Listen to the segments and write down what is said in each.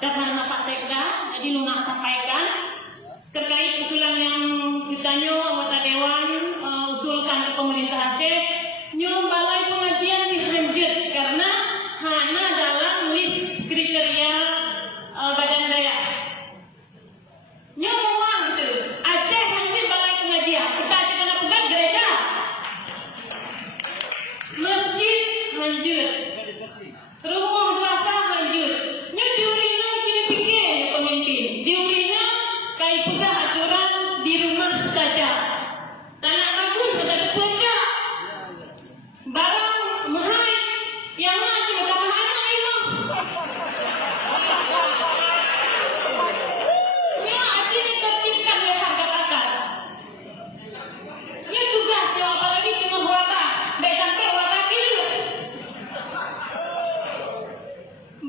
karena Pak Sekda, jadi lunak sampaikan terkait usulan yang ditanya anggota Dewan usulkan ke pemerintah Aceh, nyo balai pengajian disebut karena hanya dalam list kriteria badan daya. Nyo uang tu Aceh nanti balai pengajian, kita Aceh kena pegang gereja, masjid lanjut, rumah duafa lanjut. Nyo diurinya ciri pikir pemimpin, diurinya kai pegang aturan di rumah saja. Tanah bagus pada pekerja, barang mahal, yang macam bukan anak itu. Ya, asyik ditertibkan oleh harga pasar. Ya tugas dia apalagi tengah wabah, baik sampai wabah kilo.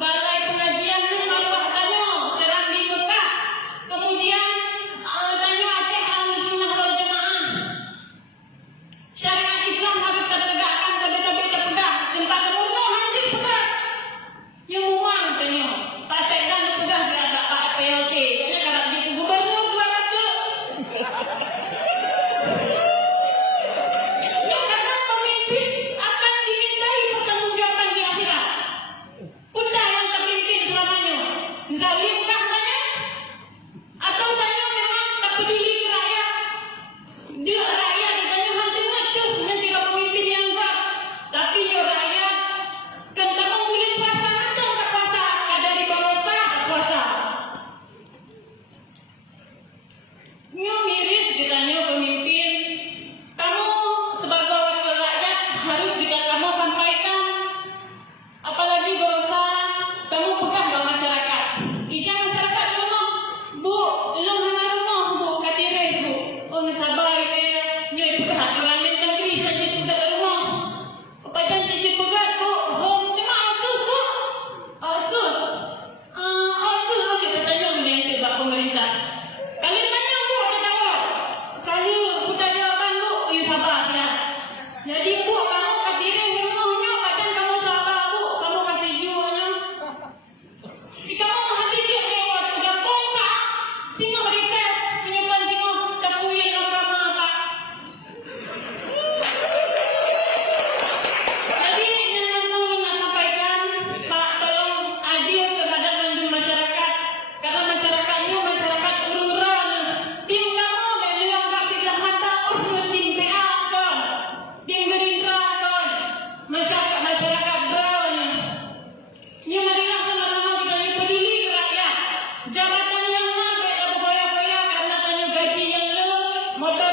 Balai pengajian tu maruah tanya, serang di Mekah. Kemudian tanya Aceh Ahlussunnah wal Jamaah. Syariat Islam harus tertegakkan sampai-sampai terpegang. Tempat terbunuh hancur pegang. Yang uang tanya. Pak Sekda pegang dia tak Pak PLT. Kena karab dia ke gubernur 200. Yang karena pemimpin akan dimintai pertanggungjawaban di akhirat. Punca yang terpimpin selamanya. Zalimkah tanya? Atau tanya memang tak peduli ke rakyat? Dia rakyat ditanya hantu macam nanti kalau pemimpin yang enggak. Tapi dia rakyat kentang boleh puasa atau tak puasa? Kadari balosa puasa. Nyo miris ditanya pemimpin. Kamu sebagai wakil rakyat harus kamu sampaikan. Apalagi balosa kamu pegang dengan masyarakat. Ijang masyarakat di rumah. Bu, lu hana rumah bu, katire bu. Oh sabar ya, nyo pegang aturan negeri saja pegang rumah. Apa janji je pegang bu? Oh, cuma asus bu. Asus. Asus lagi bertanya dengan itu Pak pemerintah. Kami tanya bu, apa jawab? Kami putar jawaban bu, you sabar ya. Jadi bu, kamu katire di rumahnya, kadang kamu sabar bu, kamu kasih jualnya. Kamu hati dia waktu gabung Pak. Tengok reses, penyebab tengok tapuin agama Pak. Jadi yang nak sampaikan Pak, tolong adil terhadap mandu masyarakat. Karena masyarakatnya masyarakat rural. Tim kamu dari yang kasih mata tim PA kan, tim Gerindra kan, masyarakat brown. Ini marilah sama-sama kita ini peduli ke rakyat. Jabatan yang mana beda berfoya-foya karena tanya gaji yang lu, motor